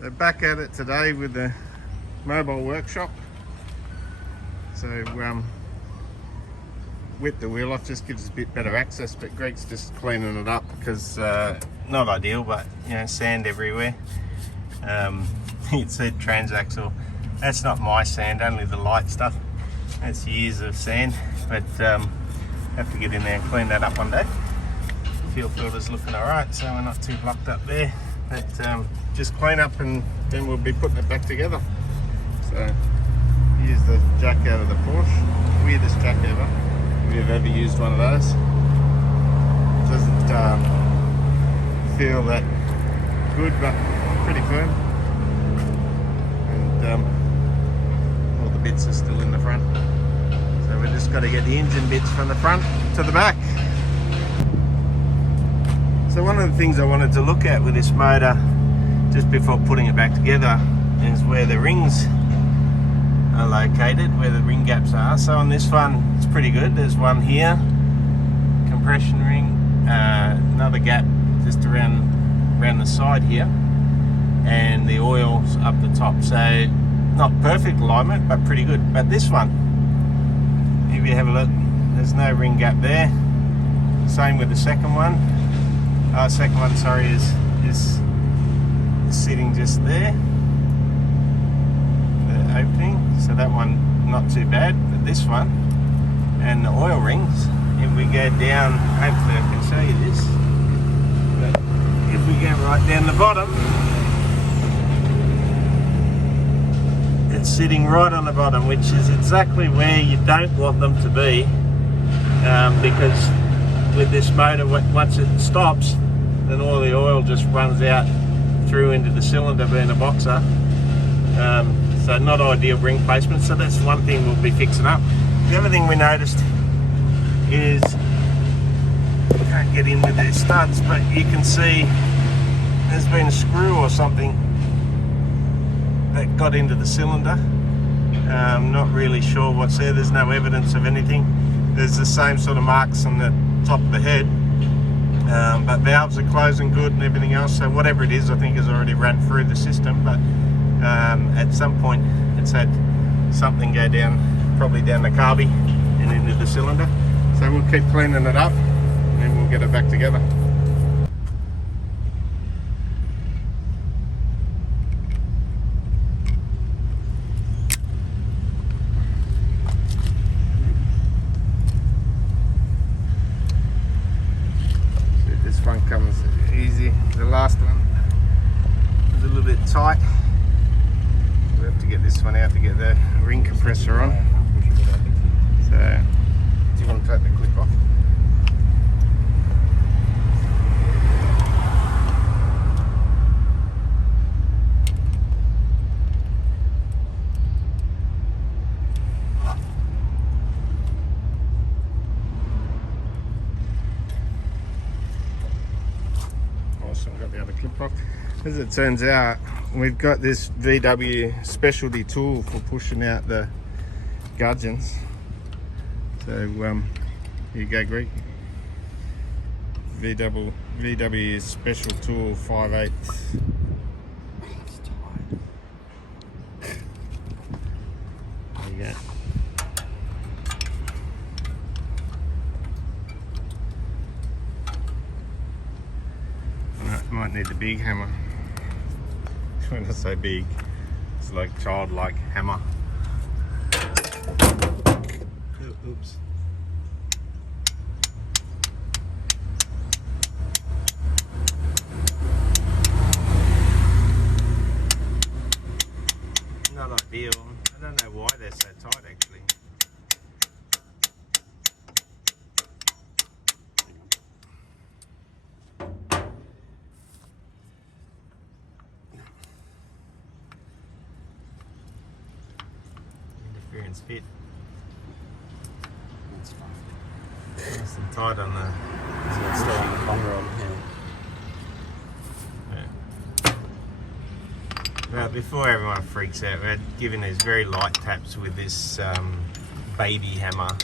So back at it today with the mobile workshop. So whip the wheel off, just gives us a bit better access, but Greg's just cleaning it up because not ideal, but you know, sand everywhere. It said transaxle. That's not my sand, only the light stuff. That's years of sand, but have to get in there and clean that up one day. Fuel filter's looking alright, so we're not too blocked up there. But just clean up and then we'll be putting it back together. So use the jack out of the Porsche, weirdest jack ever. If you've ever used one of those, it doesn't feel that good, but pretty firm. And all the bits are still in the front. So we've just got to get the engine bits from the front to the back. So one of the things I wanted to look at with this motor, just before putting it back together, is where the rings are located, where the ring gaps are. So on this one, it's pretty good. There's one here, compression ring, another gap just around the side here, and the oil's up the top. So not perfect alignment, but pretty good. But this one, if you have a look, there's no ring gap there. Same with the second one. Second one, sorry, is sitting just there, the opening. So that one not too bad, but this one and the oil rings, if we go down, hopefully I can show you this, but if we go right down the bottom, it's sitting right on the bottom, which is exactly where you don't want them to be, because with this motor, once it stops, then all the oil just runs out through into the cylinder, being a boxer. So not ideal ring placement. So that's one thing we'll be fixing up. The other thing we noticed is, I can't get in with these studs, but you can see there's been a screw or something that got into the cylinder. Not really sure what's there. There's no evidence of anything. There's the same sort of marks on the top of the head, but valves are closing good and everything else, so whatever it is, I think has already run through the system. But at some point it's had something go down, probably down the carby and into the cylinder. So we'll keep cleaning it up and then we'll get it back together. This one comes easy. The last one was a little bit tight. We have to get this one out to get the ring compressor on. So, do you want to take the clip off? Got the other clip off. As it turns out, we've got this VW specialty tool for pushing out the gudgeons. So here you go, Greg. VW special tool 5/8. That's tight. There you go. Might need the big hammer. When I say big, it's like childlike hammer. Oops. Not ideal. I don't know why they're so tight actually. Interference fit. That's fine. Nice and tight on the. So it's still on the conger on here. Well, before everyone freaks out, we're giving these very light taps with this baby hammer.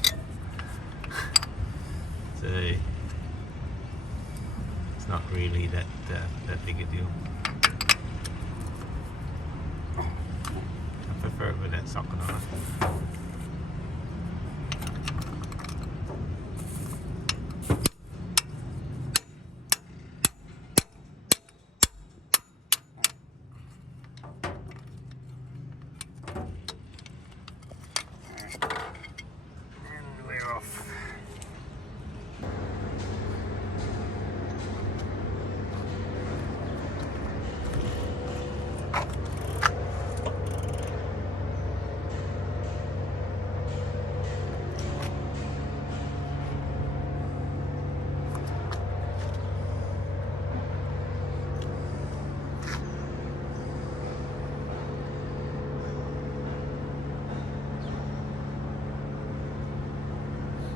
So it's not really that big a deal. socket on it. And we're off.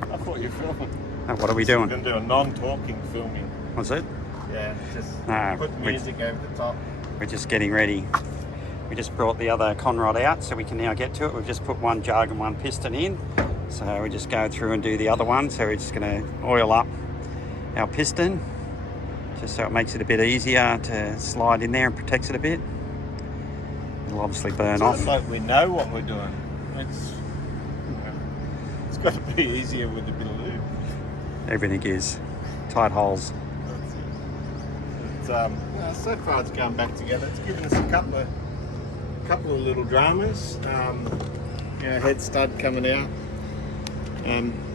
I thought you were filming. Oh, what are we doing? We're going to do a non-talking filming. What's it? Yeah, just Ah, put music over the top. We're just getting ready. We just brought the other conrod out so we can now get to it. We've just put one jug and one piston in. So we just go through and do the other one. So we're just going to oil up our piston just so it makes it a bit easier to slide in there and protects it a bit. It'll obviously burn off. It's like we know what we're doing. It's got to be easier with a bit of lube. Everything is. Tight holes. That's it. It's, so far it's going back together. It's given us a couple of little dramas. Head stud coming out.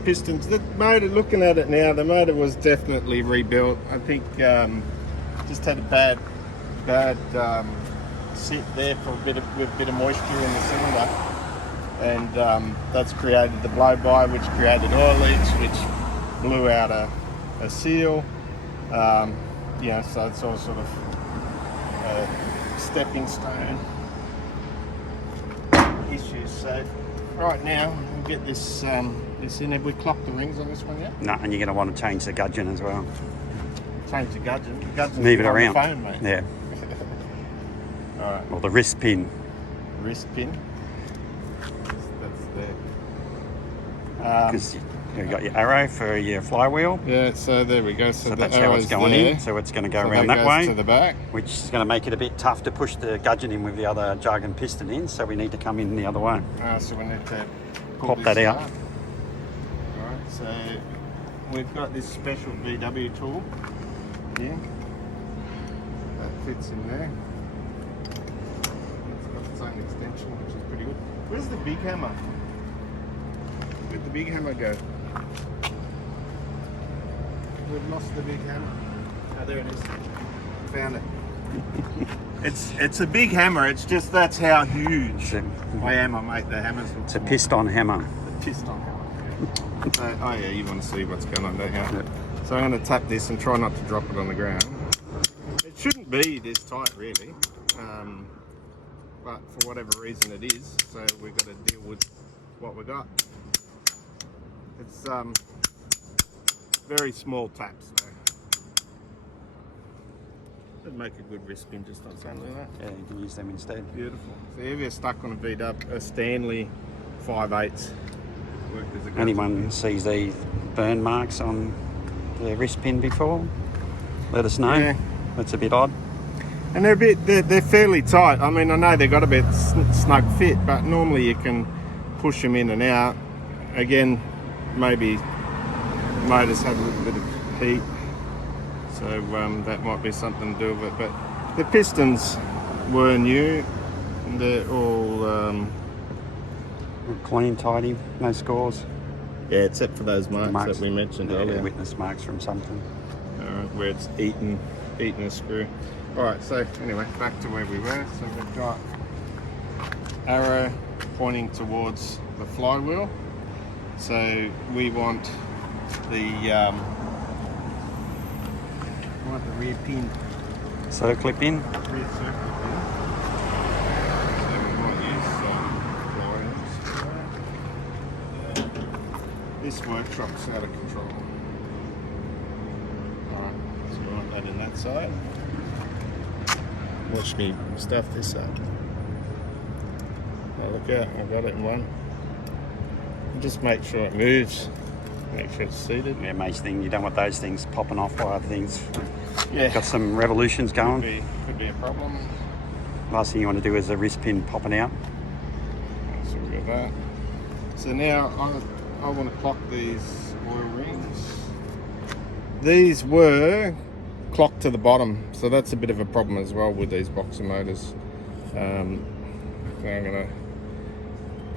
Pistons. The motor, looking at it now, the motor was definitely rebuilt. I think just had a bad sit there for with a bit of moisture in the cylinder, and that's created the blow by, which created oil leaks, which blew out a seal. So it's all sort of a stepping stone issues. So right now we'll get this in. Have we clocked the rings on this one yet? No, and you're going to want to change the gudgeon as well. Change the gudgeon. The gudgeon's Move it on around. the phone, mate. Yeah. All right. Or the wrist pin. Wrist pin. That's there. Because you've got your arrow for your flywheel. Yeah, so there we go. So the that's how it's arrow's going there. in. So it's going to go So around that that goes way. to the back. Which is going to make it a bit tough to push the gudgeon in with the other jug and piston in. So we need to come in the other way. So we need to pull Pop that this out. Alright, so we've got this special VW tool here. That fits in there. It's got its own extension, which is pretty good. Where's the big hammer? Where'd the big hammer go? We've lost the big hammer. Oh, there it is. Found it. It's a big hammer. It's just that's how huge I am. I make the hammers. It's a piston hammer. The piston hammer. So, oh yeah, you want to see what's going on there. Yeah. Yep. So I'm going to tap this and try not to drop it on the ground. It shouldn't be this tight, really, but for whatever reason it is. So we've got to deal with what we got. It's very small taps though. It'd make a good wrist pin just on something like that. Yeah, you can use them instead. Beautiful. So if you're stuck on a VW, a Stanley 5/8, worked as a go-to. Anyone sees these burn marks on the wrist pin before, let us know. Yeah. That's a bit odd. And they're fairly tight. I mean, I know they've got a bit snug fit, but normally you can push them in and out. Again, maybe motors have a little bit of heat, so that might be something to do with it. But the pistons were new. They're all Clean, tidy, no scores. yeah, except for those marks that we mentioned earlier. Witness marks from something. Where it's eaten a screw. Alright, so anyway, back to where we were. So we've got arrow pointing towards the flywheel. So we want the rear pin. Circle pin. Rear circle pin. So we might use pliers. This workshop's out of control. Alright, so we want that in that side. Watch me stuff this up. Oh, look out, I've got it in one. And just make sure it moves. Make sure it's seated. Yeah, main thing, you don't want those things popping off while other things Yeah. got some revolutions going. Could be a problem. Last thing you want to do is a wrist pin popping out. So so we've got that. So now I want to clock these oil rings. These were clocked to the bottom, so that's a bit of a problem as well with these boxer motors. Now I'm going to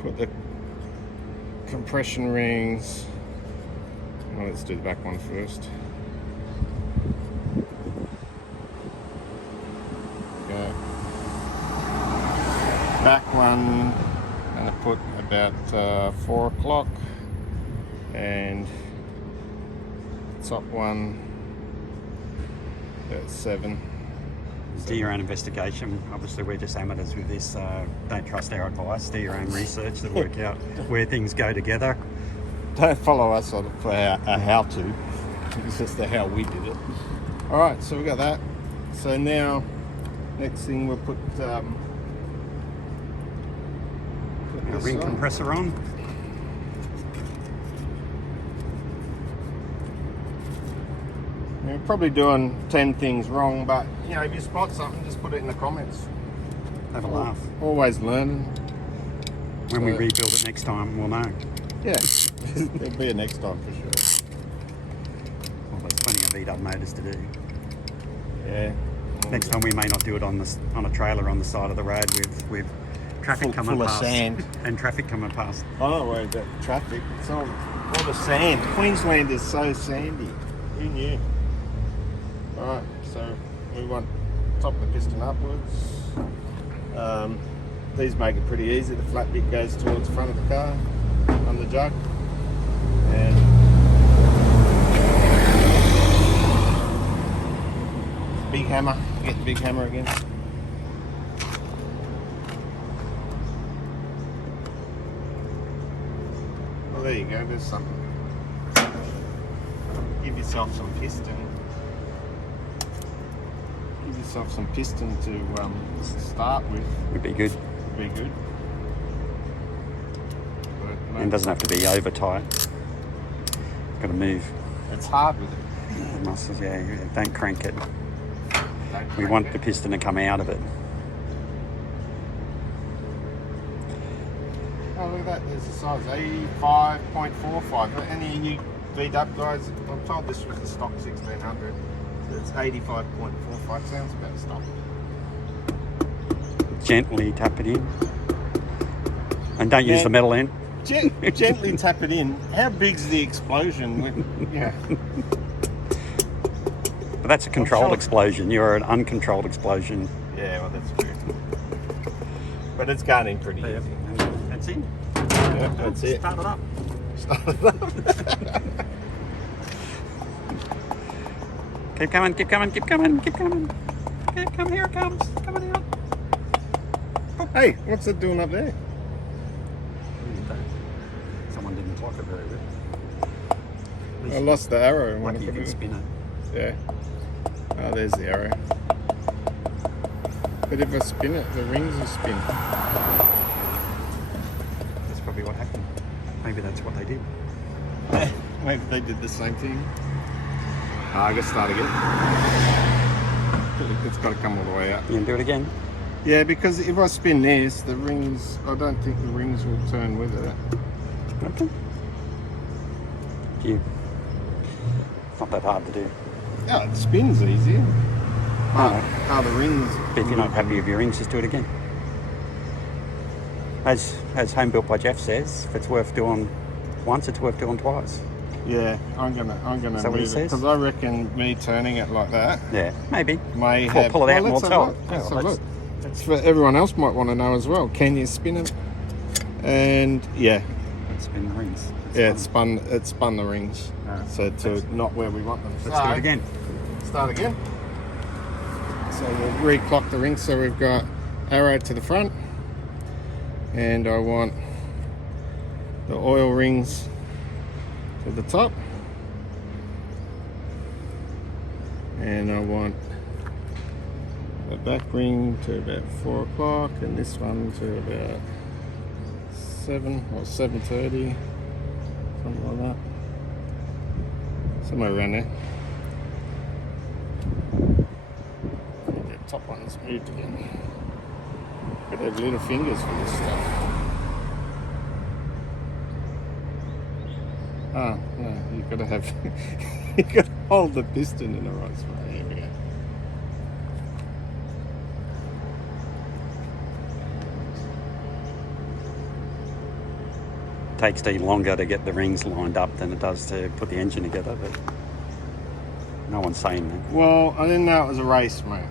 put the compression rings. Well, let's do the back one first. Go. Back one, I'm going to put about 4 o'clock, and top one about 7. Do your own investigation. Obviously, we're just amateurs with this. Don't trust our advice. Do your own research to work out where things go together. Don't follow us on for our how-to. It's just the how we did it. All right, so we got that. So now, next thing we'll put A this ring on. compressor on. You're probably doing 10 things wrong, but you know, if you spot something, just put it in the comments. Have a laugh. Always learning. When we So- rebuild it next time, we'll know. Yeah, there'll be a next time for sure. Well, there's plenty of VW motors to do. Yeah. Next time we may not do it on a trailer on the side of the road with traffic coming full of past sand. and traffic coming past. I'm not worried about traffic. It's all the sand. Queensland is so sandy. Who knew? Alright, so we want to top the piston upwards. These make it pretty easy. The flat bit goes towards the front of the car on the jug. And big hammer. Get the big hammer again. Well, there you go. There's something. Give yourself some piston. Give yourself some piston to start with. Would be good. Be good. But, And it doesn't have to be over tight. It's got to move. it's hard with it. The muscles, yeah. Don't crank it. Don't We crank want it. the piston to come out of it. Oh, look at that. There's the size 85.45. Any of you VW guys, I'm told this was the stock 1600. So it's 85.45. Sounds about stock. Gently tap it in. And don't use Yeah. the metal end. Gently tap it in. How big's the explosion? Yeah. But that's a controlled sure. explosion. You're an uncontrolled explosion. Yeah, well, that's true. But it's going in pretty easy. That's it. Yeah, that's it. Start it up. Start it up. Keep coming, keep coming, keep coming, keep coming. Keep coming, here it comes. Coming out. Hey, what's it doing up there? Someone didn't clock it very good. I lost the arrow. Lucky you can spin it. Yeah. Oh, there's the arrow. But if I spin it, the rings will spin. That's probably what happened. Maybe that's what they did. Maybe they did the same thing. I gotta start again. It's got to come all the way up. You can do it again. Yeah, because if I spin this, the rings, I don't think the rings will turn with it. Okay. It's not that hard to do. Yeah, it spins easy. But the rings... But if you're not happy with your rings, just do it again. As Home Built by Jeff says, if it's worth doing once, it's worth doing twice. Yeah, I'm gonna Is that what he move it says? because I reckon me turning it like that Yeah, maybe. may Pull- have. pull it out and let's we'll have a tell. look. Yeah, Let's well, have a let's- look. It's for everyone else might want to know as well. Can you spin it? And yeah, Spin the rings. yeah, fun. it spun the rings. Alright. So to not where we want them. Let's do it again. Start again. So we'll re-clock the rings. So we've got arrow to the front, and I want the oil rings to the top, and I want the back ring to about 4 o'clock, and this one to about 7 or 7:30, something like that. Somewhere around there. The top one's moved again. Got to have little fingers for this stuff. Oh, no, you've got to have, you've got to hold the piston in the right spot. There we go. Takes Steve longer to get the rings lined up than it does to put the engine together, but no one's saying that. Well, I didn't know it was a race, mate.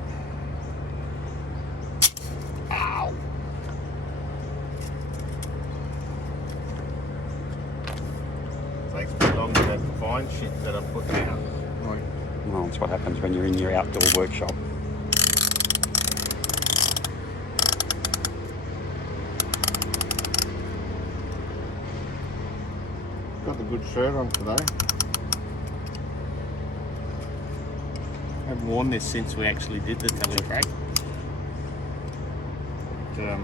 Ow! Takes me longer to find shit that I put out. Like, Well, that's what happens when you're in your outdoor workshop. got the good shirt on today. I haven't worn this since we actually did the teletrack. But,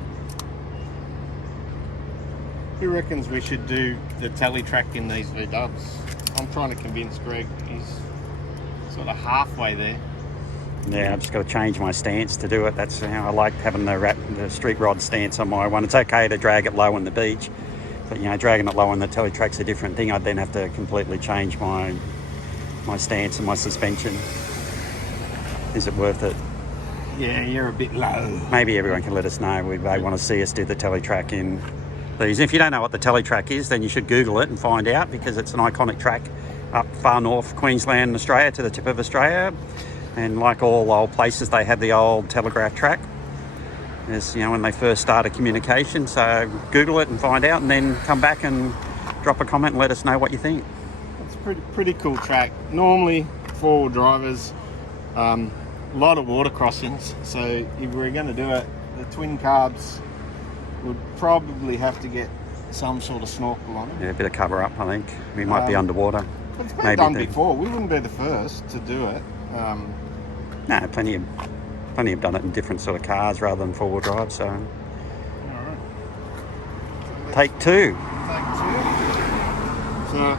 who reckons we should do the teletrack in these VWs? I'm trying to convince Greg. He's sort of halfway there. Yeah, I've just got to change my stance to do it. That's how I like having the street rod stance on my one. It's okay to drag it low on the beach, but you know, dragging it low on the teletrack's a different thing. I'd then have to completely change my stance and my suspension. Is it worth it? Yeah, you're a bit low. Maybe everyone can let us know. They want to see us do the teletrack in these. If you don't know what the teletrack is, then you should Google it and find out, because it's an iconic track up far north Queensland, Australia, to the tip of Australia. And like all old places, they had the old telegraph track. As you know, when they first started communication. So Google it and find out, and then come back and drop a comment and let us know what you think. It's a pretty cool track. Normally, four-wheel drivers, a lot of water crossings. So if we're going to do it, the twin carbs would probably have to get some sort of snorkel on it. Yeah, a bit of cover up, I think. We might be underwater. It's been done before. We wouldn't be the first to do it. No, plenty have done it in different sort of cars rather than four-wheel drive. So, All right. take two. Take two. So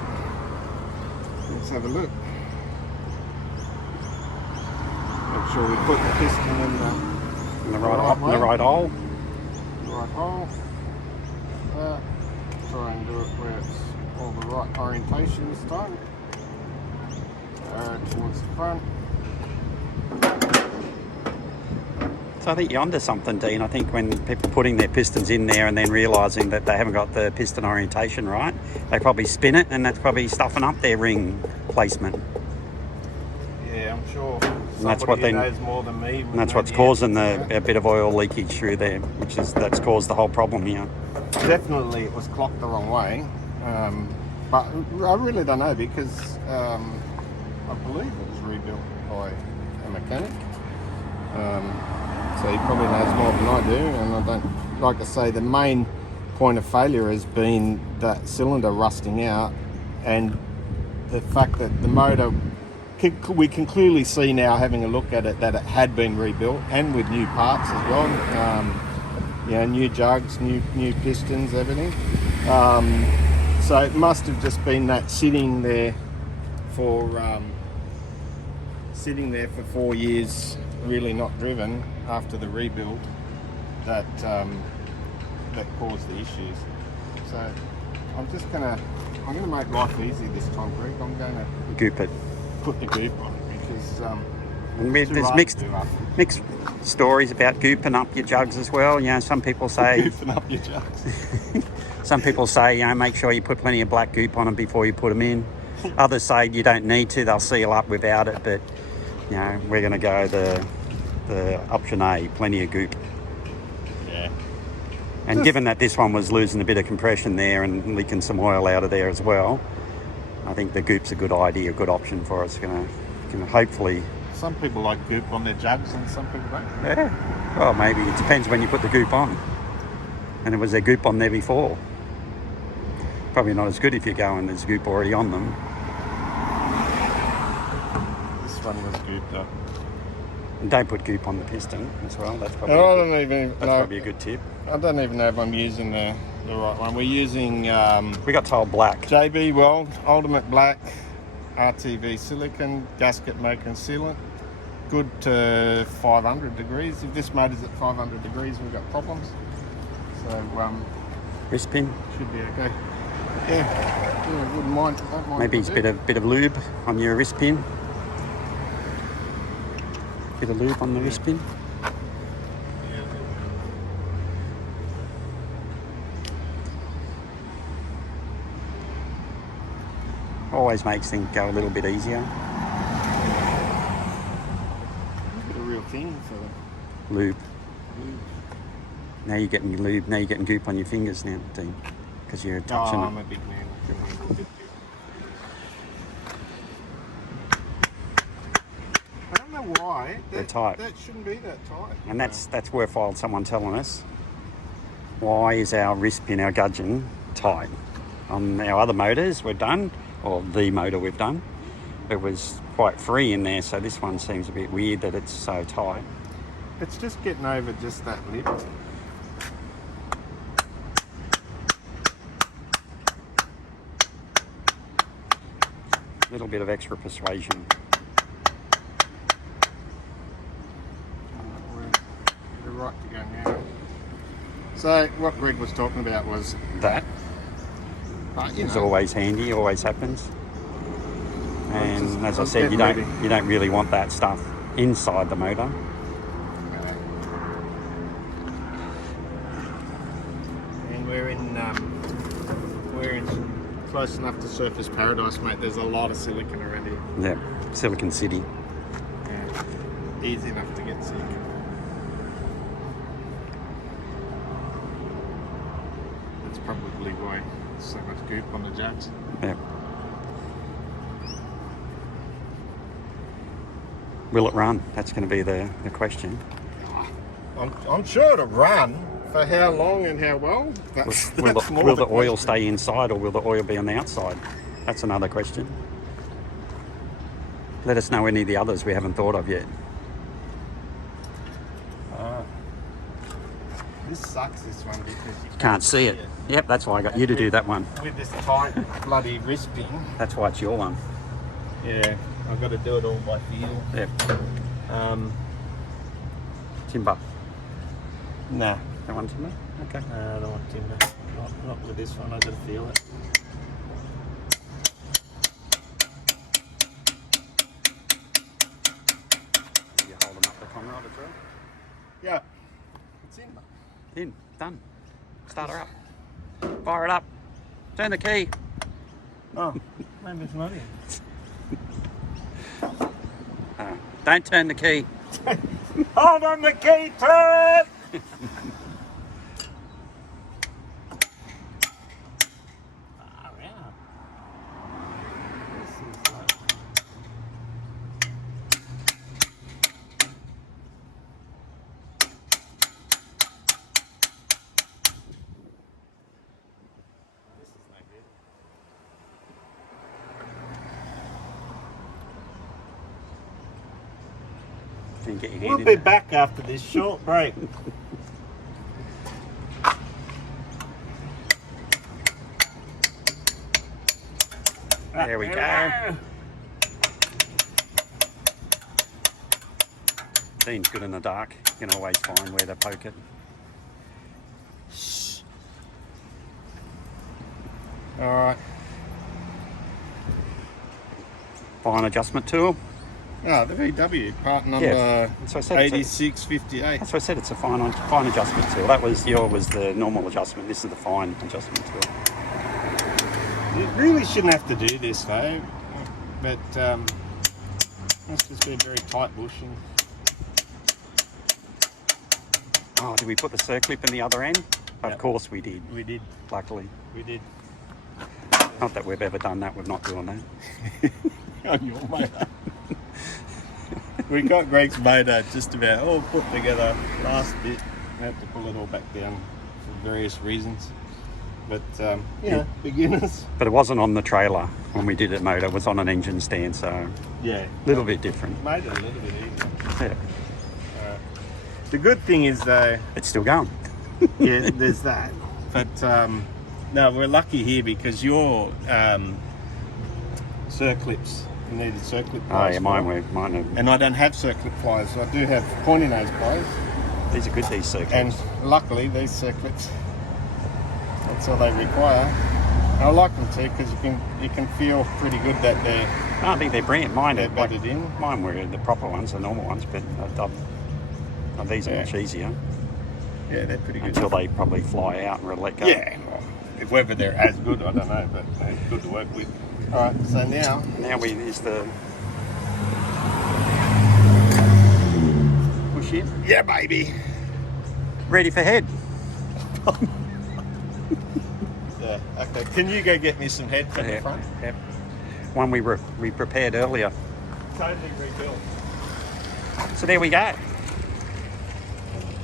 let's have a look. Make sure we put the piston in In the right hole. the right hole. Try and do it where it's all the right orientation this time. Towards the front. So I think you're onto something, Dean. I think when people putting their pistons in there and then realising that they haven't got the piston orientation right, they probably spin it, and that's probably stuffing up their ring placement. Yeah, I'm sure. And that's what knows more than me. And that's what's causing a bit of oil leakage through there, that's caused the whole problem here. Definitely, it was clocked the wrong way, but I really don't know, because I believe it was rebuilt by a mechanic. So he probably knows more than I do, and I don't like to say the main point of failure has been that cylinder rusting out, and the fact that the motor, we can clearly see now, having a look at it, that it had been rebuilt, and with new parts as well. New jugs, new pistons, everything. So it must have just been that sitting there for 4 years, really not driven after the rebuild, that caused the issues. So I'm gonna make life easy this time, Greg. I'm gonna Goop it. put the goop on it, because There's mixed stories about gooping up your jugs as well. You know, some people say gooping up your jugs. some people say, you know, make sure you put plenty of black goop on them before you put them in. Others say you don't need to; they'll seal up without it. But you know, we're going to go the option A, plenty of goop. Yeah. And given that this one was losing a bit of compression there and leaking some oil out of there as well, I think the goop's a good idea, a good option for us. Going to hopefully. Some people like goop on their jugs, and some people don't. Yeah. Well, maybe it depends when you put the goop on. And was there goop on there before? Probably not as good if you go and there's goop already on them. This one was gooped up. And don't put goop on the piston as well. That's probably probably a good tip. I don't even know if I'm using the right one. We're using We got told black. JB Weld Ultimate Black RTV silicon gasket maker and sealant. Good to 500 degrees. If this motor's at 500 degrees, we've got problems. So Wrist pin. should be okay. Yeah, wouldn't mind. Don't mind Maybe it's a bit of lube on your wrist pin. Bit of lube on the wrist pin. Always makes things go a little bit easier. A real thing for Lube. Now you're getting lube. Now you're getting goop on your fingers now, Dean, because you're touching I'm it. a big man. I don't know why. They're tight. That shouldn't be that tight. And that's worthwhile someone telling us. Why is our wrist pin, our gudgeon, tight? On our other motors we've done, or the motor we've done, it was quite free in there, so this one seems a bit weird that it's so tight. It's just getting over just that lip. A little bit of extra persuasion. We're right to go now. So what Greg was talking about was That you is know, always handy, always happens. And as I said, you getting don't really want that stuff inside the motor. and we're in close enough to Surface Paradise, mate. There's a lot of silicon around here. Yeah, Silicon City. Yeah. Easy enough to get sick. That's probably why there's so much goop on the jugs. Yeah. Will it run? That's going to be the question. I'm sure it'll run. For how long and how well? Will the oil stay inside or will the oil be on the outside? That's another question. Let us know any of the others we haven't thought of yet. This sucks, this one, because you Can't see it. Yep, that's why I got you to do that one. with this tight bloody wrist pin. That's why it's your one. Yeah, I've got to do it all by feel. Yep. Timber. Nah. That one timber? Okay. I don't want timber. Not with this one, I've got to feel it. You hold them up the Conrod as well? Yeah. It's in. In. Done. Start her up. Fire it up. Turn the key. Oh, maybe it's not in. Don't turn the key. Hold on the key, turn! Can you get your hand We'll in be there? back after this short break. There we go. Dean's good in the dark. You can always find where to poke it. All right. Fine adjustment tool. Oh, the VW part number Yeah, so I said it's a- 8658. That's what I said. It's a fine adjustment tool. That was the normal adjustment. This is the fine adjustment tool. You really shouldn't have to do this though, but must just be a very tight bushing. Oh, did we put the circlip in the other end? Yeah. Of course we did. We did. Luckily, We did. not that we've ever done that. We're not doing that. On your motor. We got Greg's motor just about all put together. Last bit, we had to pull it all back down for various reasons. But you know, beginners. But it wasn't on the trailer when we did it motor. It was on an engine stand, so a Yeah. little bit different. Made it a little bit easier. Yeah. The good thing is though, It's still going. yeah, there's that. But no, we're lucky here because your circlips, you needed circlip Oh pliers. yeah, mine are. And I don't have circlip pliers. I do have pointy nose pliers. These are good. These circles. And luckily, these circlips, that's all they require. I like them too because you can feel pretty good that they're I think they're brilliant. Mine are bedded in. Mine were the proper ones, the normal ones, but these are much easier Yeah, they're pretty good. until they probably fly out and we'll let go. Yeah, well, whether they're as good, I don't know, but they're good to work with. All right, so now Is the push in. yeah, baby. Ready for head. Yeah. Okay. Can you go get me some head from the front? Yep. One we prepared earlier. Totally rebuilt. So there we go.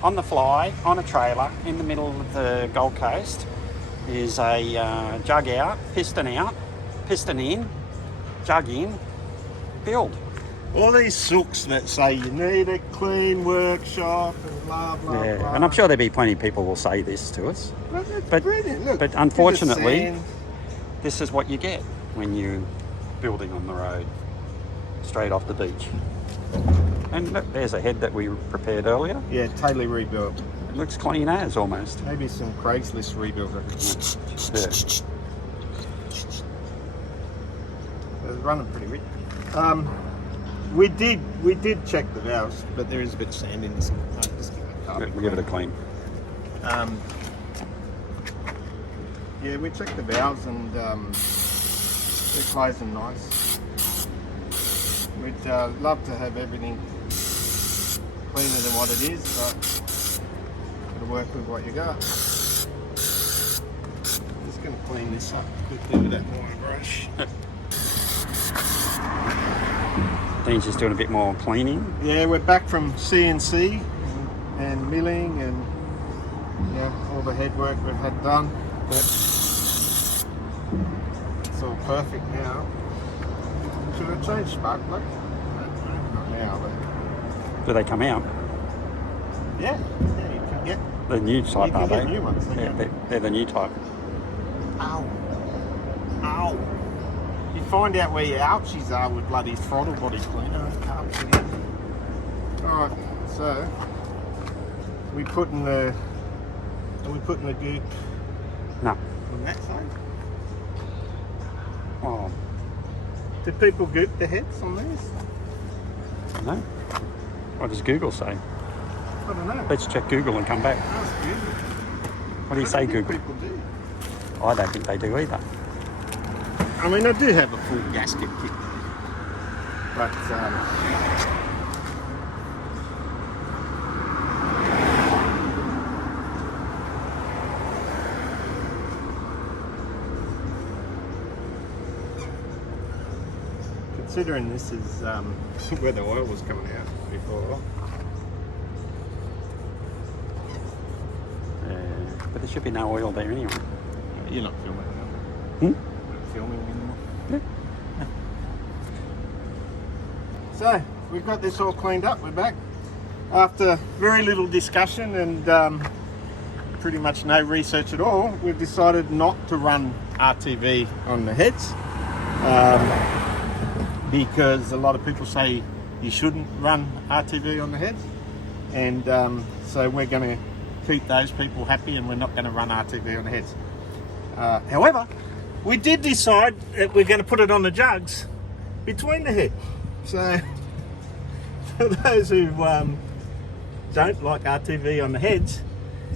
On the fly, on a trailer, in the middle of the Gold Coast, is a jug out, piston in, jug in, build. All these sooks that say you need a clean workshop and blah blah blah. And I'm sure there'll be plenty of people will say this to us. Well, that's But- brilliant. Look, but bit of unfortunately- sand. This is what you get when you're building on the road, straight off the beach. And look, there's a head that we prepared earlier. Yeah, totally rebuilt. It looks clean as almost. Maybe some Craigslist rebuilder. Yeah. It's running pretty rich. We did check the valves, but there is a bit of sand in this. Just give it a carpet We'll give it a clean. Yeah, we checked the valves and they're closed and nice. We'd love to have everything cleaner than what it is, but gotta work with what you got. Just gonna clean this up quickly with that wire brush. Dean's just doing a bit more cleaning. Yeah, we're back from CNC and milling and all the head work we've had done. It's all perfect now. Should I change spark plug? Not now, but Do they come out? yeah, you can get. The new type, You can are get they? new ones, they Yeah, can. they're the new type. Ow, ow! You find out where your ouchies are with bloody throttle body cleaner. All right, so are we putting the goop No. on that side? Oh, Do people goop the heads on these? no. What does Google say? I don't know. Let's check Google and come back. Ask Google. What do you I say, don't think Google? People do. I don't think they do either. I mean, I do have a full gasket kit, but considering this is where the oil was coming out before. But there should be no oil there anyway. You're not filming anymore. Hmm? Not filming anymore. Yeah. So we've got this all cleaned up. We're back after very little discussion and pretty much no research at all. We've decided not to run RTV on the heads because a lot of people say you shouldn't run RTV on the heads, and so we're going to keep those people happy and we're not going to run RTV on the heads. However, we did decide that we're going to put it on the jugs between the head. So for those who don't like RTV on the heads,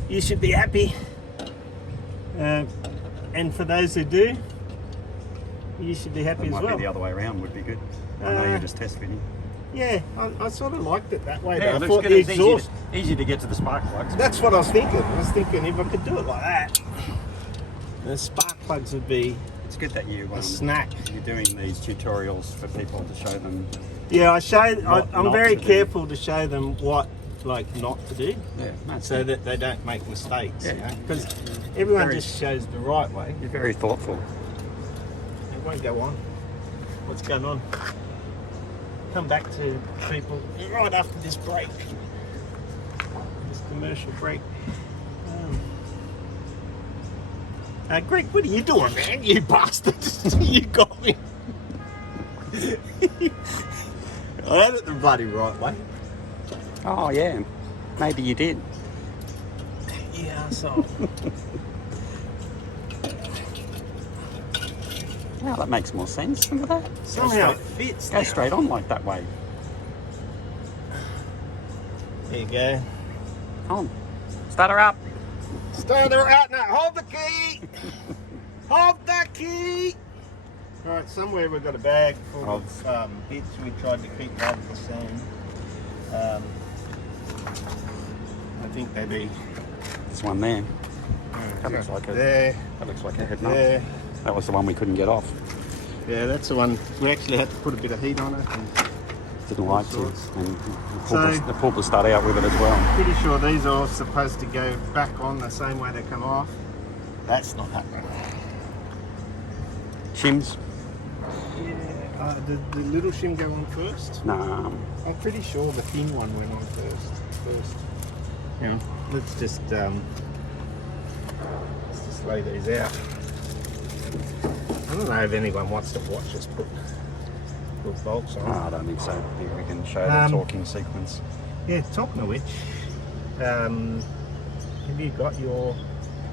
you should be happy. And for those who do, you should be happy It as might well. be the other way around would be good. I know you're just test fitting. Yeah, I sort of liked it that way. Yeah, though. it I looks thought good. the It's exhaust. easy to get to the spark plugs. That's what I was thinking. I was thinking if I could do it like that, the spark plugs would be It's good that a snack. you're doing these tutorials for people to show them. Yeah, I'm not very to do. careful to show them what not to do, Yeah, that's so that they don't make mistakes. Yeah. Because everyone Very- just shows the right way. You're very thoughtful. It won't go on. What's going on? Come back to people right after this break. This commercial break. Greg, what are you doing, man? You bastard! You got me. I had it the bloody right way. Oh yeah, maybe you did. Yeah, so. Now that makes more sense. Look at that. Somehow it fits. Go now. straight on like that way. There you go. Come on. Start her up. Start her out now. Hold the key. Hold the key. All right, somewhere we've got a bag full of bits. We tried to keep that the same. I think they be. This one there. That looks like there. That looks like a head nut. There. That was the one we couldn't get off. Yeah, that's the one. We actually had to put a bit of heat on it. And Didn't all like to. sorts. And So- they pulled the stud out with it as well. pretty sure these are all supposed to go back on the same way they come off. That's not happening. Shims? Yeah, did the little shim go on first? No. I'm pretty sure the thin one went on first. Yeah, let's just lay these out. I don't know if anyone wants to watch us put bolts on. No, I don't think so. I think we can show the torquing sequence. Yeah, talking of which, have you got your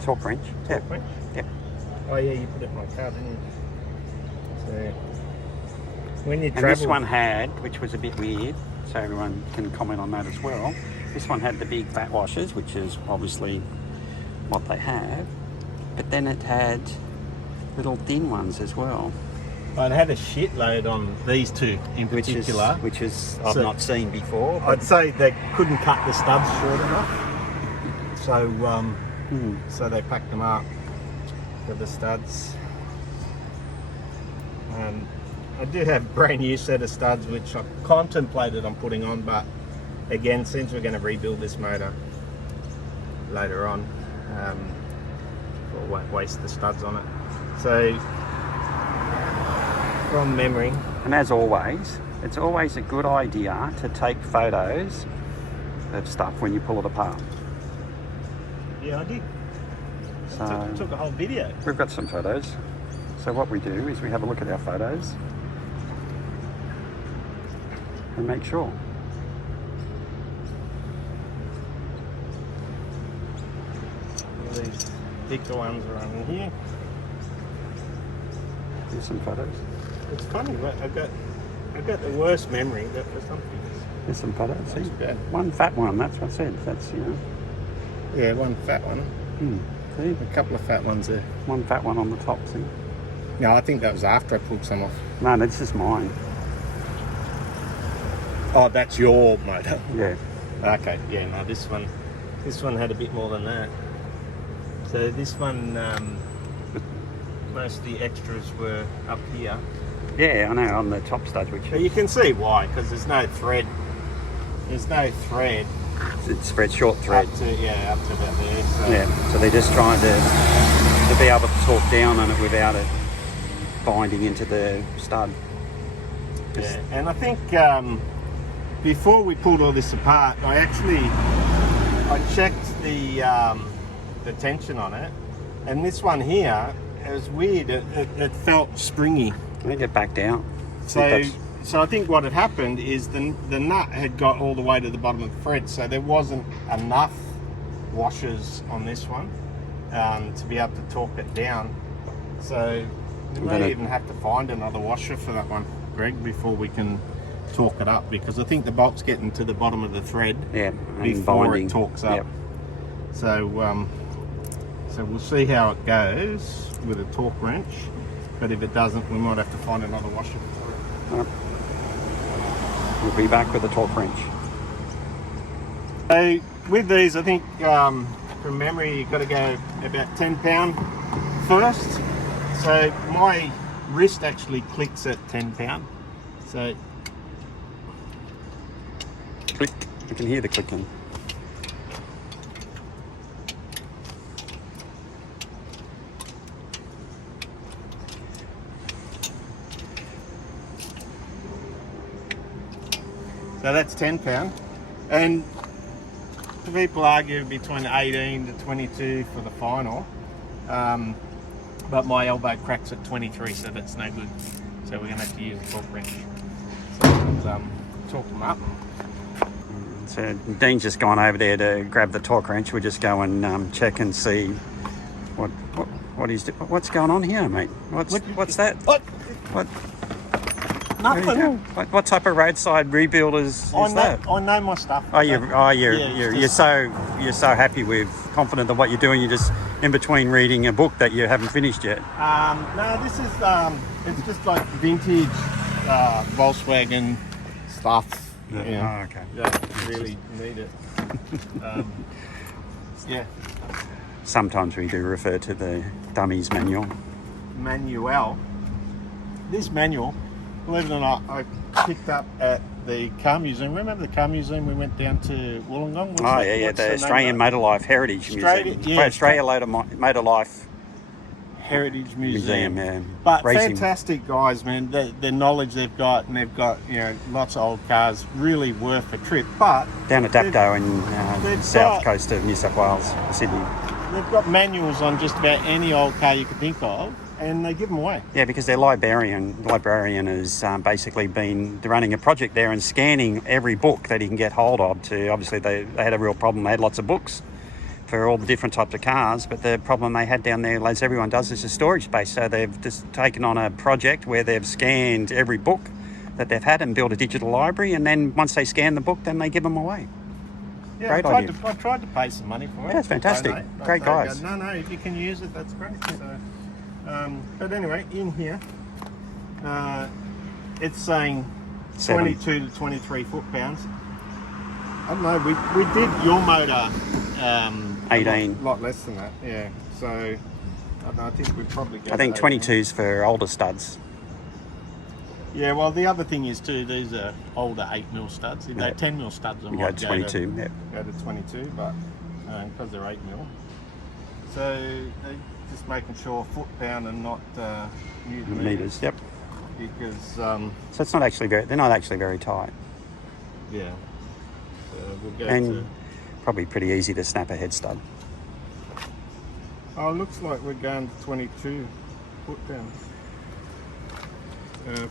Torque wrench? torque wrench? Yep. Oh yeah, you put it in my car, didn't you? So when you And travel, this one had, which was a bit weird, so everyone can comment on that as well. This one had the big fat washers, which is obviously what they have, but then it had little thin ones as well, I'd had a shitload on these two in which particular. is I've So- not seen before. But I'd say they couldn't cut the stubs short enough, so so they packed them up for the studs. I do have a brand new set of studs which I contemplated on putting on, but again, since we're going to rebuild this motor later on, we won't waste the studs on it. So from memory, And as always, it's always a good idea to take photos of stuff when you pull it apart. yeah, I did. So Took a whole video. we've got some photos. So what we do is we have a look at our photos and make sure. All these thicker ones are on here. Here's some photos. It's funny, but I got the worst memory, but for some things. Here's some photos. See? That's bad. One fat one, that's what I said. That's, Yeah, one fat one. see? A couple of fat ones there. One fat one on the top, see? No, I think that was after I pulled some off. No, this is mine. Oh, that's your motor. Yeah. Okay, yeah, no, this one had a bit more than that. So this one, most of the extras were up here. Yeah, I know, on the top stud, which But you can see why, because there's no thread. There's no thread it's spread short thread. up to about there. So. Yeah, so they're just trying to be able to torque down on it without it binding into the stud. Yeah, and I think before we pulled all this apart, I checked the tension on it, and this one here, it was weird. It felt springy. I think it backed out. So I think what had happened is the nut had got all the way to the bottom of the thread, so there wasn't enough washers on this one to be able to torque it down. So we may even have to find another washer for that one, Greg, before we can torque it up, because I think the bolt's getting to the bottom of the thread before binding. it torques up. Yep. So we'll see how it goes with a torque wrench, but if it doesn't, we might have to find another washer for it. We'll be back with a torque wrench. So with these, I think from memory, you've got to go about 10 pound first. So my wrist actually clicks at 10 pound. So Click. You can hear the clicking. So that's 10 pound, and people argue between 18 to 22 for the final, but my elbow cracks at 23, so that's no good. So we're going to have to use a torque wrench. So let's torque them up. So Dean's just gone over there to grab the torque wrench. We'll just go and check and see what What's going on here, mate? What's that? What? What? Nothing. What type of roadside rebuild is that? I know my stuff. You're so happy with confident of what you're doing. You're just in between reading a book that you haven't finished yet. No, this is it's just like vintage Volkswagen stuff. Yeah. Oh, okay. You don't really need it. Yeah. Sometimes we do refer to the dummies manual. Manual. This manual, believe it or not, I picked up at the car museum. Remember the car museum we went down to Wollongong? The Australian Motor Life Heritage Museum. Australia Motor Life Heritage Museum. Yeah. But racing. Fantastic guys, man. The knowledge they've got, and they've got lots of old cars, really worth a trip. But down at Dapto in south coast of New South Wales, Sydney. They've got manuals on just about any old car you could think of, and they give them away. Yeah, because their librarian has basically been running a project there and scanning every book that he can get hold of. Obviously, they had a real problem. They had lots of books for all the different types of cars, but the problem they had down there, as everyone does, is a storage space. So they've just taken on a project where they've scanned every book that they've had and built a digital library, and then once they scan the book, then they give them away. Yeah, great idea. I tried to pay some money for it. Yeah, it's fantastic. Great guys. No, if you can use it, that's great. So, but anyway, in here, it's saying 22 to 23 foot-pounds. I don't know, we did your motor 18. A lot less than that, yeah. So, I don't know, I think we'd probably go I think 22's for older studs. Yeah, well, the other thing is too, these are older 8mm studs. If they're 10mm studs, I You might go 22, go to 22, but because they're 8mm. So they're just making sure foot-pound and not newton meters. Yep. Because so it's not actually they're not actually very tight. Yeah. So we'll go and probably pretty easy to snap a head stud. Oh, it looks like we're going to 22 foot-pounds.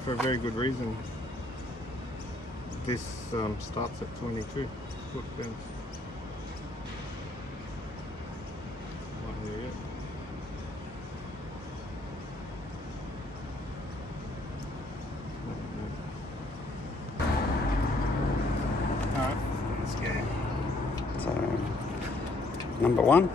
For a very good reason. This starts at 22 foot-pounds. Not here yet. Alright, let's go. So, number one.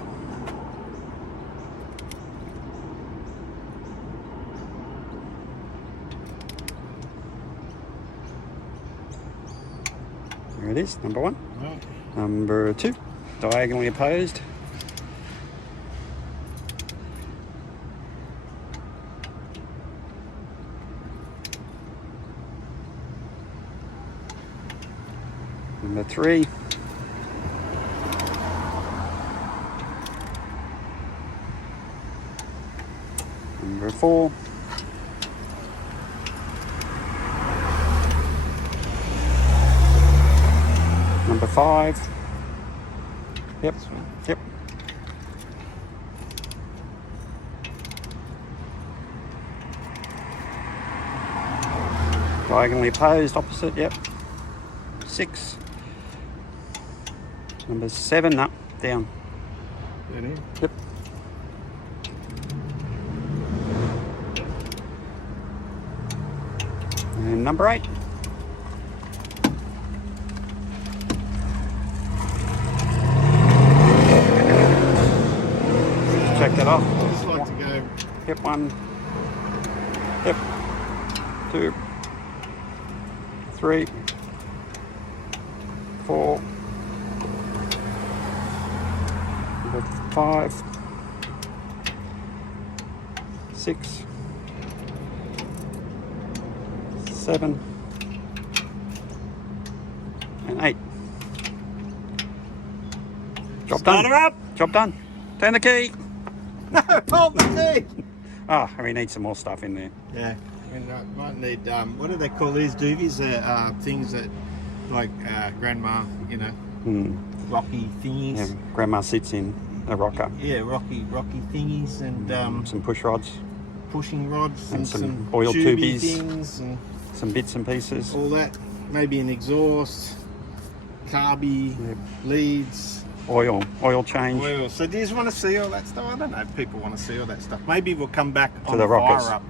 There it is, number one. Right. Number two, diagonally opposed. Number three. Number four. Number five. Yep. Yep. Diagonally opposed, opposite, yep. 6. Number 7, up, down. Yep. And number 8. Check that off. I just like to go. Yep, 1. Yep. 2. 3. 4. Number 5. 6. 7. And 8. Job done. Start her up. Job done. Turn the key. No, hold the key. Oh, we need some more stuff in there. Yeah, and might need, what do they call these doovies? Things that, like grandma, rocky thingies. Yeah, grandma sits in a rocker. Yeah, rocky thingies and Some push rods. pushing rods And and some oil tubey tubies. things and Some bits and pieces. all that. Maybe an exhaust, carby, Yep. leads. oil change. Oil. So do you just want to see all that stuff? I don't know if people want to see all that stuff. Maybe we'll come back on the rockers. fire up.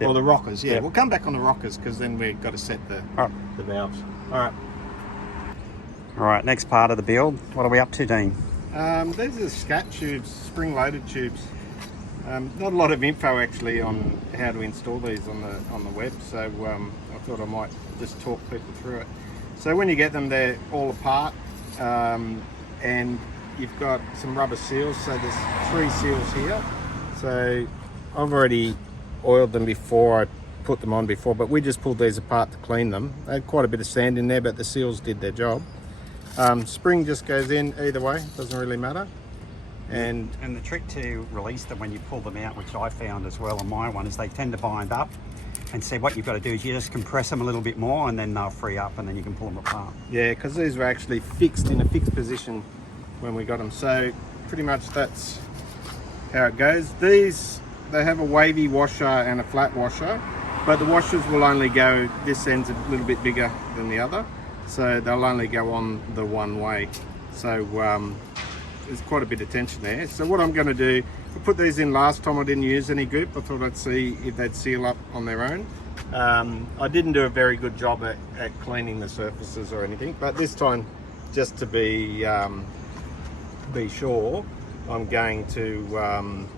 Yep. Or the rockers, yeah. Yep. We'll come back on the rockers because then we've got to set the valves. All right. All right, next part of the build. What are we up to, Dean? These are scat tubes, spring-loaded tubes. Not a lot of info actually on how to install these on the web, so I thought I might just talk people through it. So when you get them, they're all apart, and you've got some rubber seals. So there's 3 seals here. So I've already oiled them before I put them on before, but we just pulled these apart to clean them. They had quite a bit of sand in there, but the seals did their job. Spring just goes in either way, doesn't really matter. And the trick to release them when you pull them out, which I found as well on my one, is they tend to bind up. And so what you've got to do is you just compress them a little bit more, and then they'll free up, and then you can pull them apart. yeah, because these were actually fixed in a fixed position when we got them. So pretty much that's how it goes. These, they have a wavy washer and a flat washer, but the washers will only go, this end's a little bit bigger than the other, so they'll only go on the one way. So there's quite a bit of tension there. So what I'm going to do, I put these in last time, I didn't use any goop. I thought I'd see if they'd seal up on their own. I didn't do a very good job at cleaning the surfaces or anything, but this time, just to be sure, I'm going to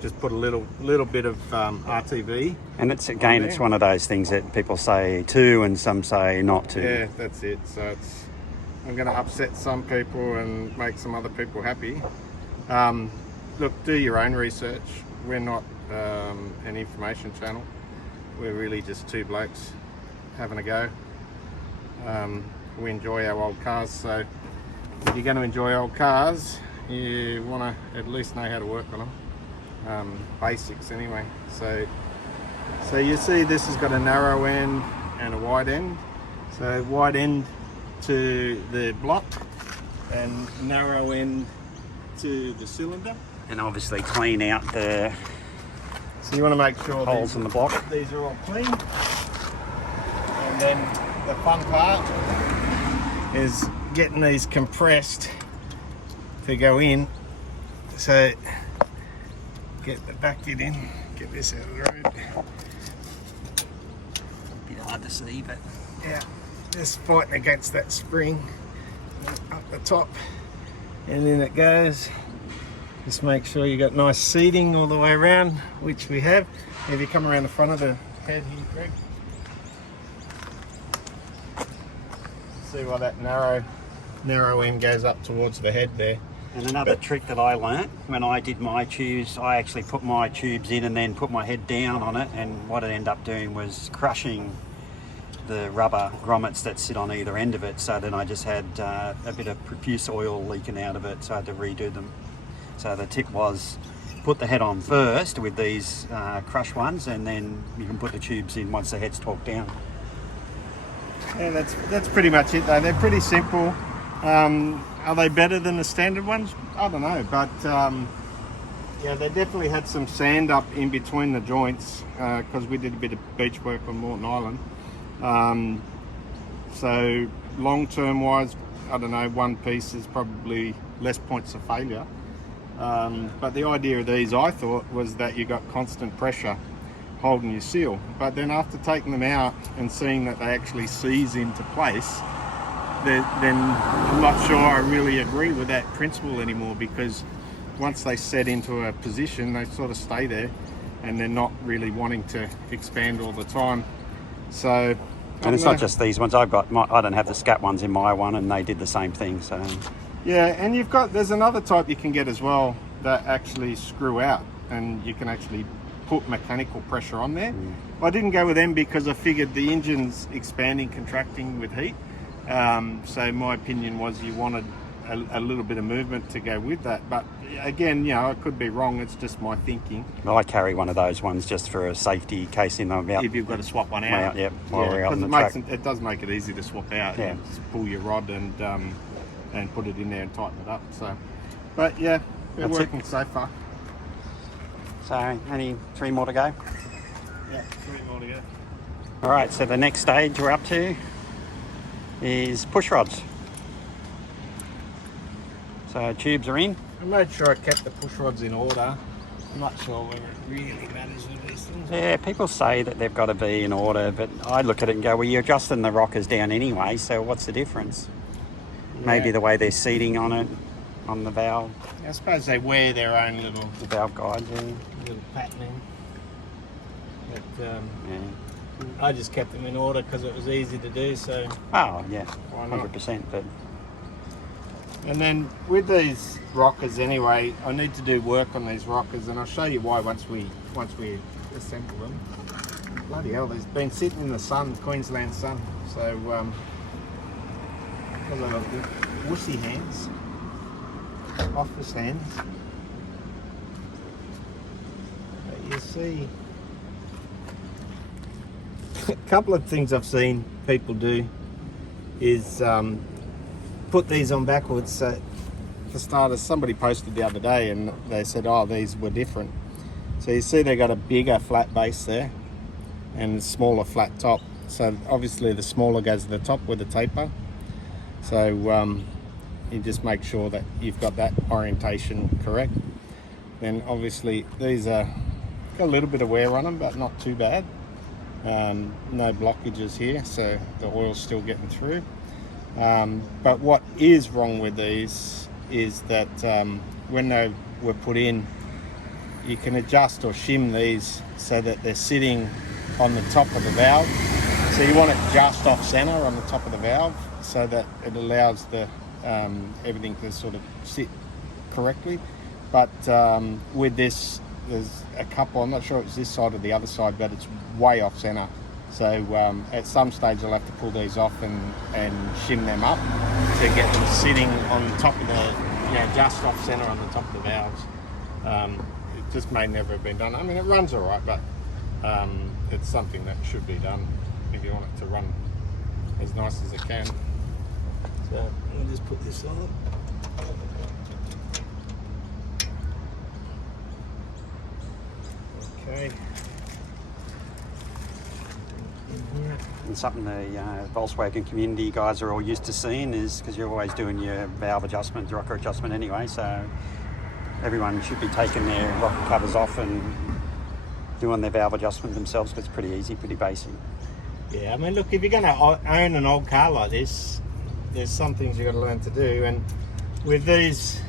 just put a little bit of RTV. And it's again, it's one of those things that people say to and some say not to. Yeah, that's it. So I'm going to upset some people and make some other people happy. Look, do your own research. We're not an information channel. We're really just 2 blokes having a go. We enjoy our old cars, so if you're going to enjoy old cars, you want to at least know how to work on them. Basics anyway. So you see this has got a narrow end and a wide end. So wide end to the block and narrow end to the cylinder. And obviously clean out the So you want to make sure holes in the block. these are all clean. And then the fun part is getting these compressed to go in. So get the bucket in, get this out of the road. A bit hard to see, but Yeah, just fighting against that spring up the top, and then it goes. Just make sure you got nice seating all the way around, which we have. If you come around the front of the head here, Greg, see why that narrow end goes up towards the head there. And another trick that I learnt when I did my tubes, I actually put my tubes in and then put my head down on it, and what it ended up doing was crushing the rubber grommets that sit on either end of it. So then I just had a bit of profuse oil leaking out of it, so I had to redo them. So the tip was put the head on first with these crush ones, and then you can put the tubes in once the head's torqued down. Yeah, that's pretty much it though. They're pretty simple. Are they better than the standard ones? I don't know, but yeah, they definitely had some sand up in between the joints because we did a bit of beach work on Morton Island. So long-term wise, I don't know, one piece is probably less points of failure. But the idea of these, I thought, was that you got constant pressure holding your seal. But then after taking them out and seeing that they actually seize into place, then I'm not sure I really agree with that principle anymore, because once they set into a position, they sort of stay there and they're not really wanting to expand all the time. So, and it's not just these ones. I don't have the scat ones in my one, and they did the same thing. So yeah, and there's another type you can get as well that actually screw out, and you can actually put mechanical pressure on there. I didn't go with them because I figured the engine's expanding, contracting with heat. So my opinion was you wanted a little bit of movement to go with that. But again, you know, I could be wrong. It's just my thinking. Well, I carry one of those ones just for a safety case in them out. If you've got to swap one out. While we're out on the track. It does make it easy to swap out. Yeah. You just pull your rod and put it in there and tighten it up. So, but yeah, we're working so far. So, only 3 more to go. Yeah, 3 more to go. All right, so the next stage we're up to is push rods. So tubes are in. I made sure I kept the push rods in order. I'm not sure whether it really matters with these things. Yeah, people say that they've got to be in order, but I look at it and go, well, you're adjusting the rockers down anyway, so what's the difference? Yeah. Maybe the way they're seating on it, on the valve, I suppose they wear their own little the valve guides. Yeah. little patterning. But Yeah. I just kept them in order because it was easy to do. So Oh, yeah, why not? 100%. But And then with these rockers anyway, I need to do work on these rockers, and I'll show you why once we assemble them. Bloody hell, they've been sitting in the sun, Queensland sun. So what have I got? Wussy hands, office hands. But you see, a couple of things I've seen people do is put these on backwards. So for starters, somebody posted the other day and they said, oh, these were different. So you see they got a bigger flat base there and a smaller flat top. So obviously the smaller goes to the top with the taper. So you just make sure that you've got that orientation correct. Then obviously these are got a little bit of wear on them, but not too bad. No blockages here, so the oil's still getting through. But what is wrong with these is that when they were put in, you can adjust or shim these so that they're sitting on the top of the valve. So you want it just off center on the top of the valve so that it allows the everything to sort of sit correctly. But with this, there's a couple, I'm not sure it's this side or the other side, but it's way off center. So at some stage I'll have to pull these off and shim them up to get them sitting on the top of the, just off center on the top of the valves. It just may never have been done. I mean, it runs all right, but it's something that should be done if you want it to run as nice as it can. So I'll just put this on. Okay. and something the Volkswagen community guys are all used to seeing is, because you're always doing your valve adjustment, rocker adjustment anyway, so everyone should be taking their rocker covers off and doing their valve adjustment themselves, because it's pretty easy, pretty basic. Yeah, I mean, look, if you're going to own an old car like this, there's some things you've got to learn to do. And with these,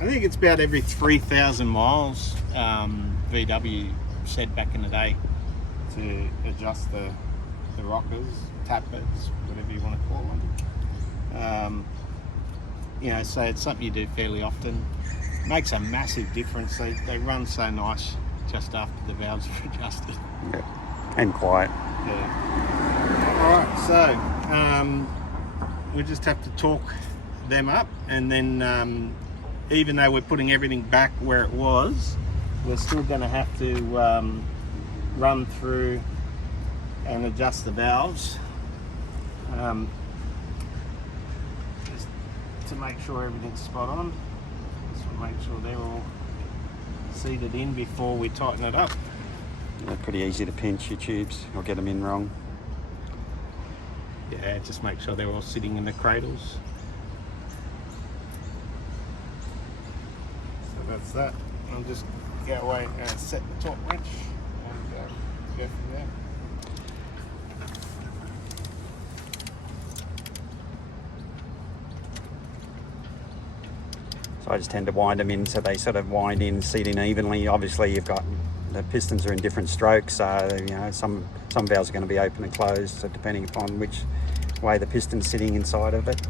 I think it's about every 3,000 miles, VW said back in the day, to adjust the rockers, tappers, whatever you want to call them. You know, so it's something you do fairly often. Makes a massive difference. They run so nice just after the valves are adjusted. Yeah. And quiet. Yeah. All right, so we just have to torque them up, and then even though we're putting everything back where it was, we're still going to have to run through and adjust the valves just to make sure everything's spot on. Just want to make sure they're all seated in before we tighten it up. They're pretty easy to pinch your tubes or get them in wrong. Yeah, just make sure they're all sitting in the cradles. So that's that. I'll just go away and set the torque wrench and go from there. So I just tend to wind them in so they sort of wind in, seat in evenly. Obviously you've got, the pistons are in different strokes, so you know some valves are going to be open and closed, so depending upon which way the piston's sitting inside of it.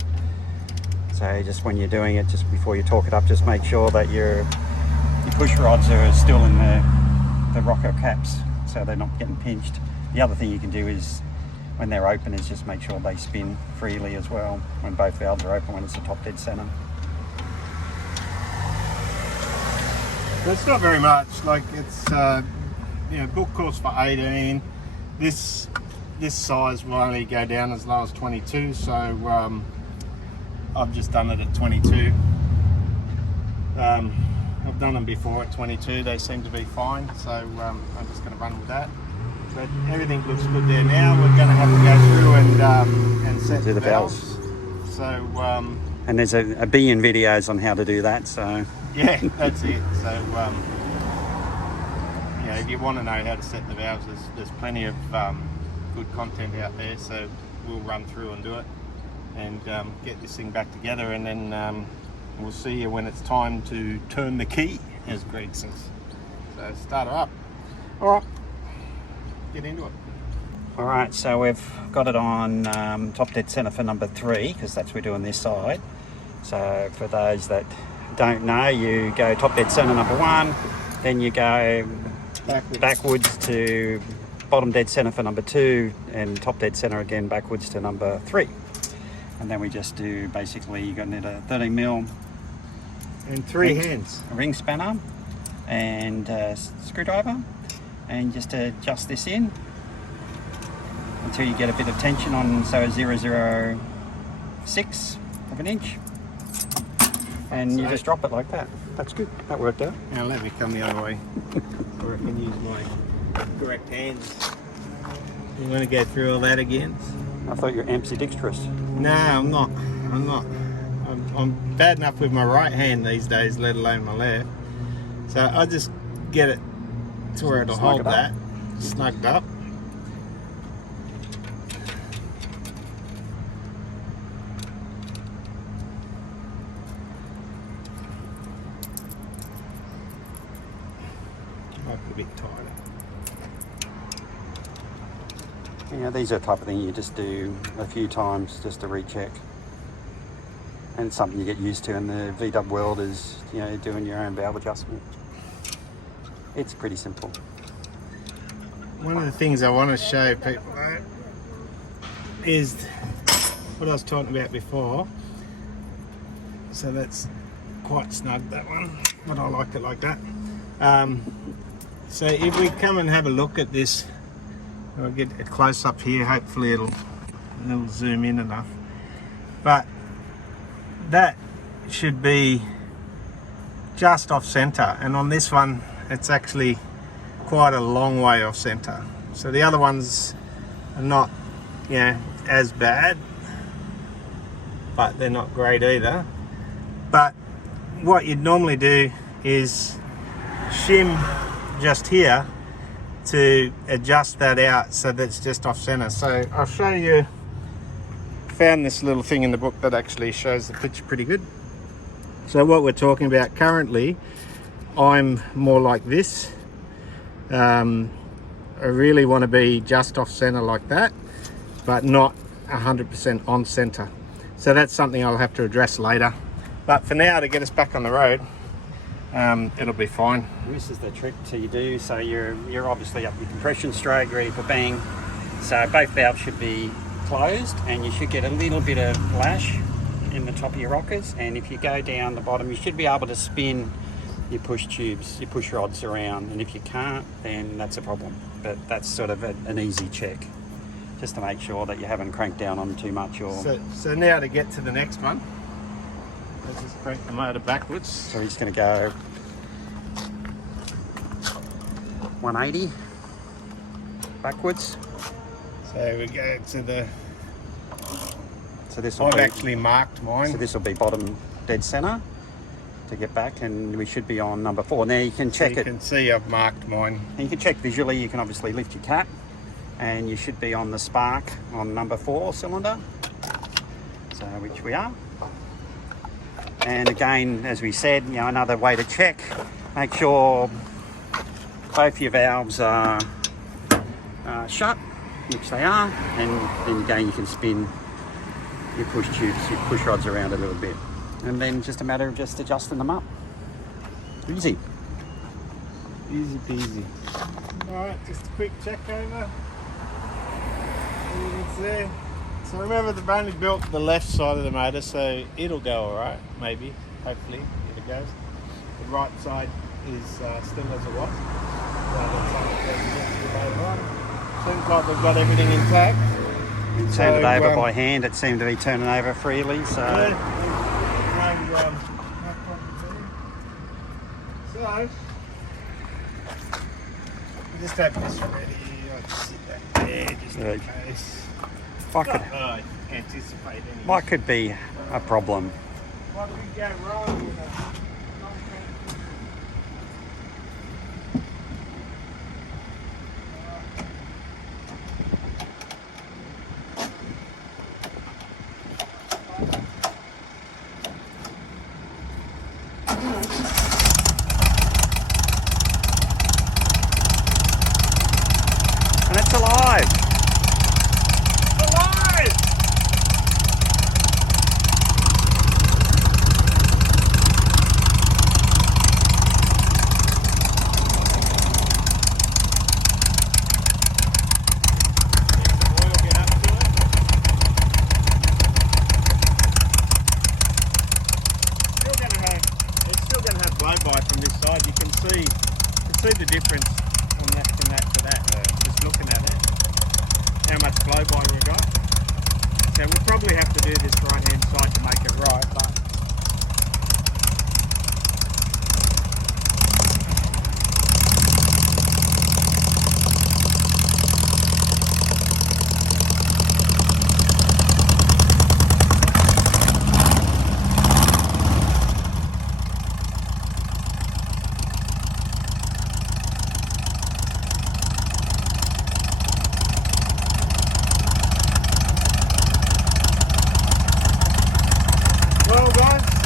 So just when you're doing it, just before you torque it up, just make sure that your push rods are still in the rocker caps, so they're not getting pinched. The other thing you can do is, when they're open, is just make sure they spin freely as well when both valves are open, when it's the top dead center. It's not very much. Like, it's you know, book calls for 18. This size will only go down as low as 22, so I've just done it at 22. I've done them before at 22. They seem to be fine, so I'm just going to run with that. But everything looks good there now. We're going to have to go through and set do the valves. So And there's a billion videos on how to do that, so... Yeah, that's it. So, if you want to know how to set the valves, there's plenty of good content out there, so we'll run through and do it and get this thing back together, and then we'll see you when it's time to turn the key, as Greg says. So start her up. All right, get into it. All right, so we've got it on top dead center for number 3, because that's what we're doing this side. So for those that don't know, you go top dead center number 1, then you go backwards to bottom dead center for number 2, and top dead center again backwards to number 3. And then we just do, basically, you're going to need a 13mm and 3 hands, a ring spanner and a screwdriver, and just adjust this in until you get a bit of tension on, so 0.006 of an inch, and you just drop it like that. That's good, that worked out. Now let me come the other way, or I can use my correct hands. You want to go through all that again? I thought you were ambidextrous. No, I'm not. I'm bad enough with my right hand these days, let alone my left. So I just get it to where it'll hold that, snugged up. Might be a bit tighter. Yeah, these are the type of thing you just do a few times just to recheck. And it's something you get used to in the VW world, is, doing your own valve adjustment. It's pretty simple. One of the things I want to show people is what I was talking about before. So that's quite snug, that one, but I like it like that. So if we come and have a look at this, I'll get a close up here, hopefully it'll zoom in enough. But that should be just off center, and on this one it's actually quite a long way off center. So the other ones are not as bad, but they're not great either. But what you'd normally do is shim just here to adjust that out so that's just off center. So I'll show you, found this little thing in the book that actually shows the picture pretty good. So what we're talking about currently, I'm more like this. I really want to be just off center like that, but not 100% on center. So that's something I'll have to address later. But for now, to get us back on the road, it'll be fine. This is the trick you do. So you're obviously up your compression stroke, ready for bang. So both valves should be closed, and you should get a little bit of lash in the top of your rockers. And if you go down the bottom, you should be able to spin your push tubes, your push rods around. And if you can't, then that's a problem. But that's sort of an easy check, just to make sure that you haven't cranked down on too much. Or so now to get to the next one, let's just crank the motor backwards. So we're just going to go 180 backwards. So we go to the. So this will I've be, actually marked mine. So this will be bottom dead center to get back, and we should be on number 4. Now you can check You can see I've marked mine. And you can check visually. You can obviously lift your cap, and you should be on the spark on number 4 cylinder. So which we are. And again, as we said, another way to check, make sure both your valves are shut, which they are, and then again you can spin your push tubes, your push rods around a little bit, and then just a matter of just adjusting them up. Easy. Easy peasy. Alright, just a quick check over. It's there. So remember, they've only built the left side of the motor, so it'll go alright, maybe, hopefully, if it goes. The right side is still as it was. Seems like they've got everything intact. We turned it over by hand. It seemed to be turning over freely, so... Yeah. No problem. So, just have this ready. I'll just sit back there, just in case. Might could anticipate anything. might could be a problem. what could go wrong with a And it's alive. alive! It's still going to have blow-by from this side. You can see the difference from that to that. Just looking at it, how much blow-by we got. So we'll probably have to do this right-hand side to make it right, but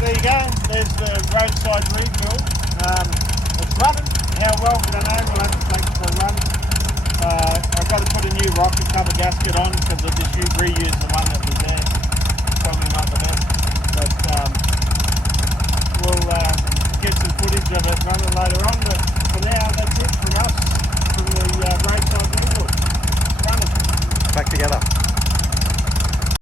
there you go, there's the roadside rebuild. It's running. How well, we don't know, we'll have to take it for a run. I've got to put a new rocket cover gasket on because I just reused the one that was